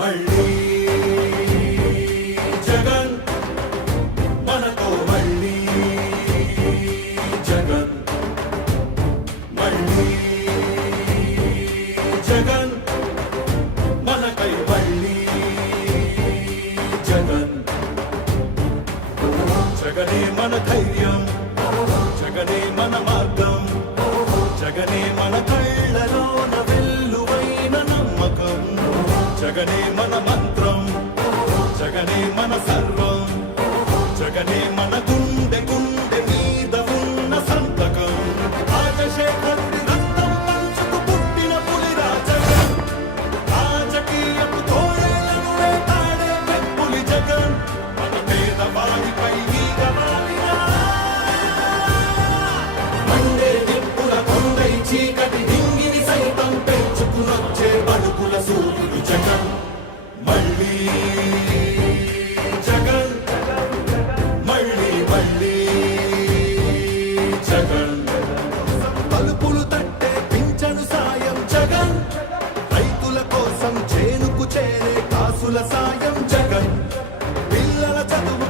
మళ్ళీ జగన్ మనతో మళ్ళీ జగన్. మళ్ళీ జగన్ మనకై మళ్ళీ జగన్. జగనే మన ధైర్యం జగనే జగనే మన మంత్రం. జగనే మన సర్వం. జగనే మన గుండె గుండె మీద ఉన్న సంతకం. రాజశేఖరుడి రక్తం పంచుకు పుట్టిన పులిరా జగన్ రాజకీయపు తోడేళ్ళను వేటాడే జగన్. మన పేదవాడిపై మండే నిప్పుల కొండై చేనుకు చేరే కాసుల సాయం జగన్. పిల్లల చదువు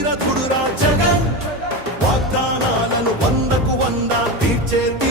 తీరతుడురా జగన్. వాగ్దానాలను వందకు వంద తీర్చేది